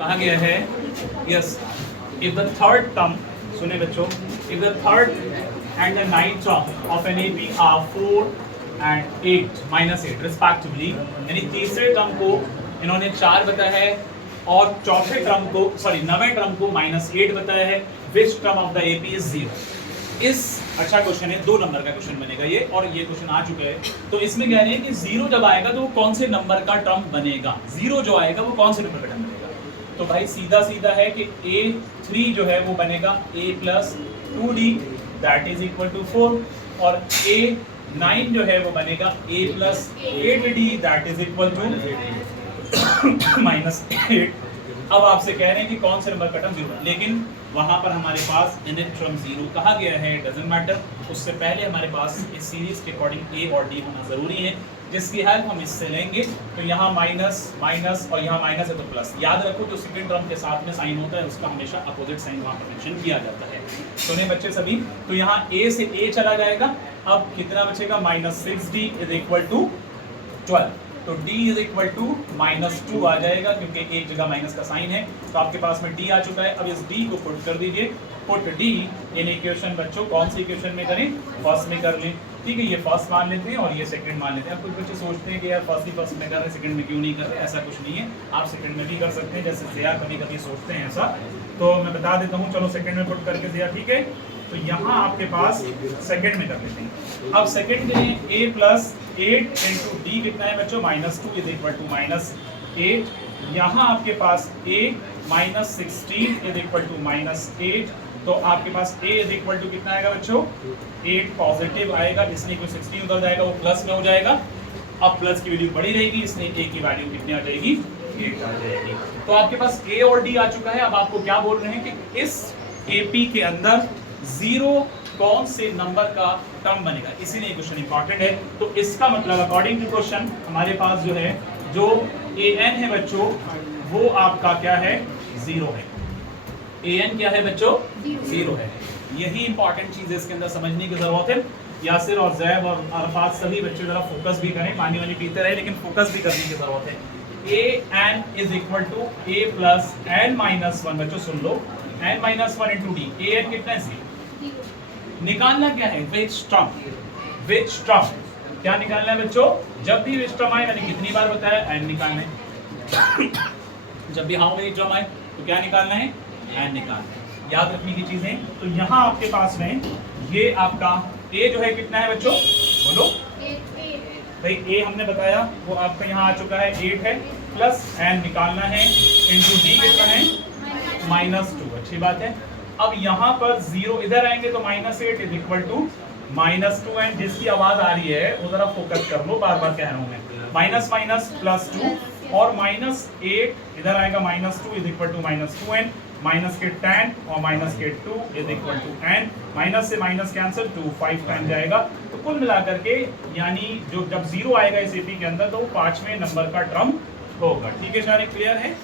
कहा गया है yes if the third term, सुने बच्चों, if the third and the ninth term of an AP are 4 and 8 -8 respectively, यानी तीसरे टर्म को इन्होंने 4 बताया है और चौथे टर्म को नवे टर्म को -8 बताया है, which term of the AP is 0। इस अच्छा क्वेश्चन है, 2 नंबर का क्वेश्चन बनेगा ये, और ये क्वेश्चन आ चुका है। तो इसमें कह रहे हैं कि 0 जब आएगा तो वो कौन से नंबर का टर्म बनेगा, 0 जो आएगा वो कौन से नंबर का टर्म बनेगा। तो भाई सीधा सीधा है कि A3 जो है वो बनेगा A + 2D that is equal to 4, और A9 जो है वो बनेगा A + 8D that is equal to -8। अब आपसे कह रहे हैं कि कौन से नंबर का टर्म 0 है, लेकिन वहां पर हमारे पास nth टर्म 0 कहा गया है, डजंट मैटर। उससे पहले हमारे पास इस सीरीज के अकॉर्डिंग A और D होना जरूरी है, जिसकी हेल्प हम इससे लेंगे। तो यहाँ माइनस माइनस और यहाँ माइनस है तो प्लस। याद रखो जो सेकंड टर्म के साथ में साइन होता है उसका हमेशा अपोजिट साइन वहाँ पर मेंशन किया जाता है। सुने बच्चे सभी, तो यहाँ A से A चला जाएगा, अब कितना बचेगा, -6D इज इक्वल टू 12। तो D इज इक्वल टू -2 आ जाएगा, क्योंकि एक जगह माइनस का साइन है। तो आपके पास में D आ चुका है। अब इस D को पुट कर दीजिए, पुट D इन इक्वेशन। बच्चों कौन सी इक्वेशन में करें, फर्स्ट में कर लें, ठीक है। ये फर्स्ट मान लेते हैं और ये सेकंड मान लेते हैं। अब कुछ बच्चे सोचते हैं कि यार फर्स्ट में कर रहे हैं, सेकंड में क्यों नहीं कर रहे, ऐसा कुछ नहीं है, आप सेकंड में भी कर सकते हैं, जैसे ज़िया कभी कभी सोचते हैं ऐसा। तो मैं बता देता हूँ, चलो सेकंड में पुट करके ज़िया, ठीक है। तो यहाँ आपके पास सेकंड में कर लेते हैं। अब सेकंड के लिए A + 8 × D कितना है बच्चों, -2 इज इक्वल टू -8। यहाँ आपके पास A -16 इज इक्वल टू -8। तो आपके पास A इज इक्वल टू कितना आएगा बच्चों, 8 पॉजिटिव आएगा, इसलिए कोई 16 उधर जाएगा वो प्लस में हो जाएगा। अब प्लस की वैल्यू बड़ी रहेगी, इसलिए A की वैल्यू कितनी आ जाएगी, 8 आ जाएगी। तो आपके पास A और D आ चुका है। अब आपको क्या बोल रहे हैं कि इस AP के अंदर 0 कौन से नंबर का टर्म बनेगा, इसीलिए क्वेश्चन इंपॉर्टेंट है। तो इसका मतलब अकॉर्डिंग टू क्वेश्चन हमारे पास जो है, जो AN है बच्चों, वो आपका क्या है, 0 है। AN क्या है बच्चों, 0 है। यही इंपॉर्टेंट चीज है, इसके अंदर समझने की जरूरत है। यासिर और जैब और अरफात सभी बच्चे जरा फोकस भी करें, पानी वानी पीते रहे, लेकिन फोकस भी करने की जरूरत है। AN is equal to A + n-1, बच्चों सुन लो, n-1 × D। AN कितना है, 0। निकालना क्या है, विच टर्म, विच टर्म क्या निकालना है बच्चों, जब भी विच टर्म आए, मैंने कितनी बार बताया, n निकालना है। जब भी हाउ मेनी टर्म आए तो क्या निकालना है, n निकालना है। याद रखने की चीजें। तो यहाँ आपके पास में ये आपका A जो है कितना है बच्चों, बोलो भाई। A हमने बताया वो आपका यहाँ आ चुका है, 8 है, प्लस n निकालना है, इंटू D कितना है, -2। अच्छी बात है। अब यहाँ पर 0 इधर आएंगे तो -8 इज इक्वल टू -2n। जिसकी आवाज आ रही है वो जरा फोकस कर लो, बार बार कह रहा हूँ मैं, --+2 और -8 इधर आएगा, -2 is equal to -2n, minus के 10 और माइनस के 2 is equal to n। Minus से माइनस कैंसिल, 2 5 टाइम जाएगा। तो कुल मिलाकर के यानी जो जब 0 आएगा इस एपी के अंदर तो वो 5वें नंबर का टर्म होगा। ठीक है सारे, क्लियर है।